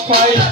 fight.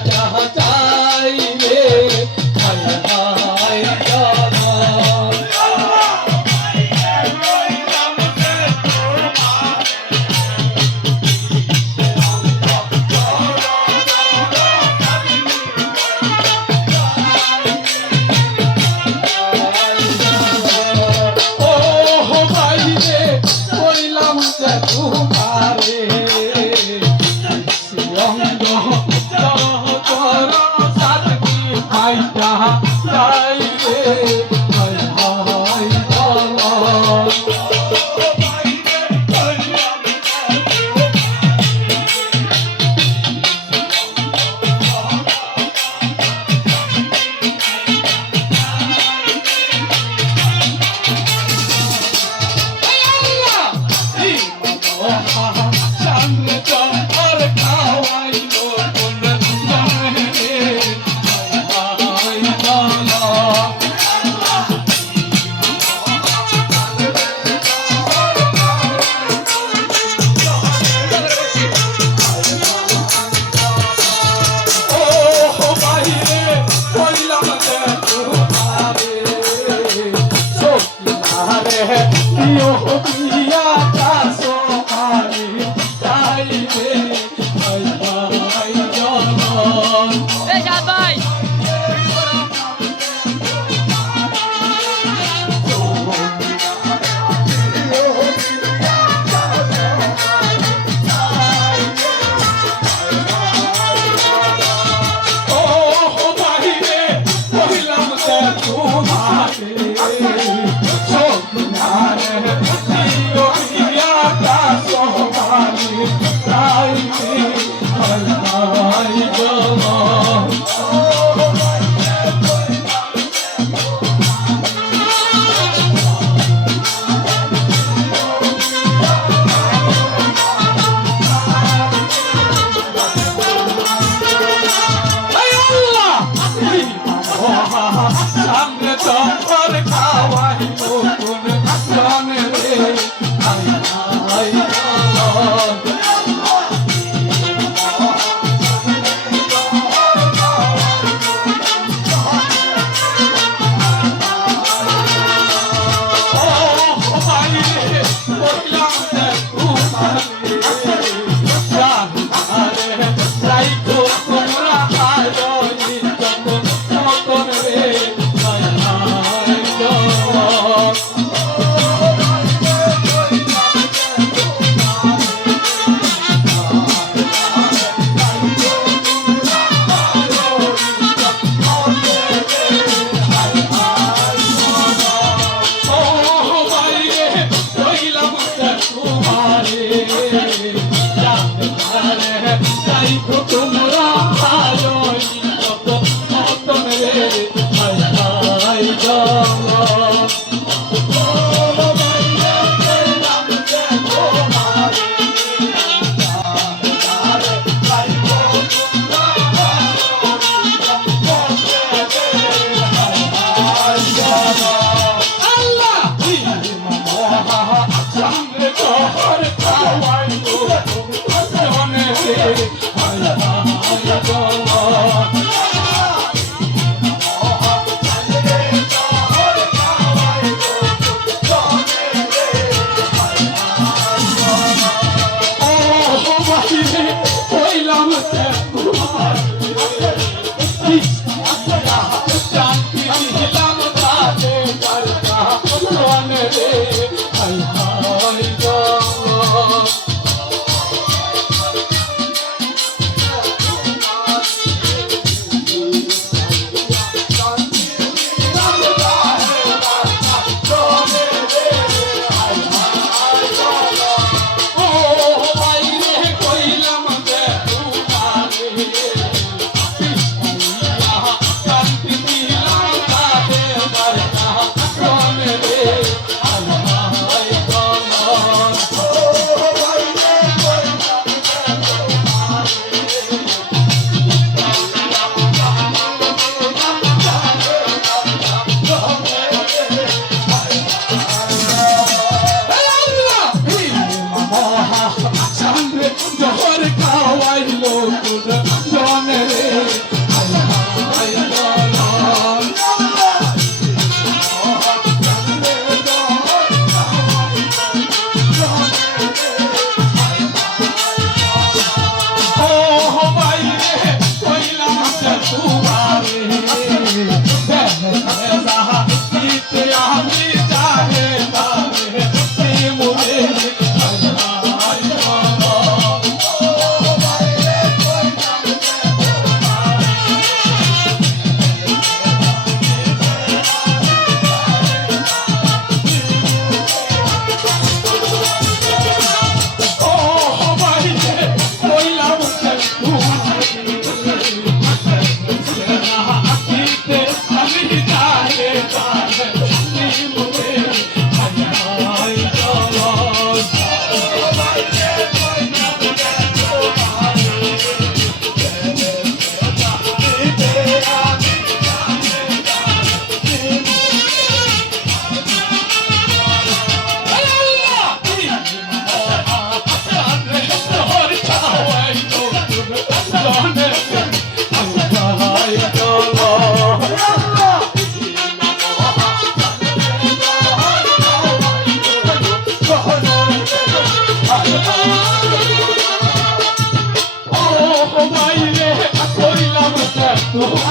어.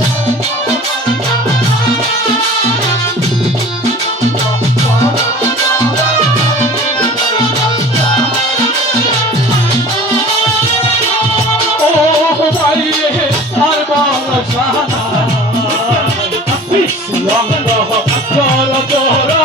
জল জল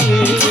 ও